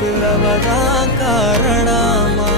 பிறவதான் காரணமா?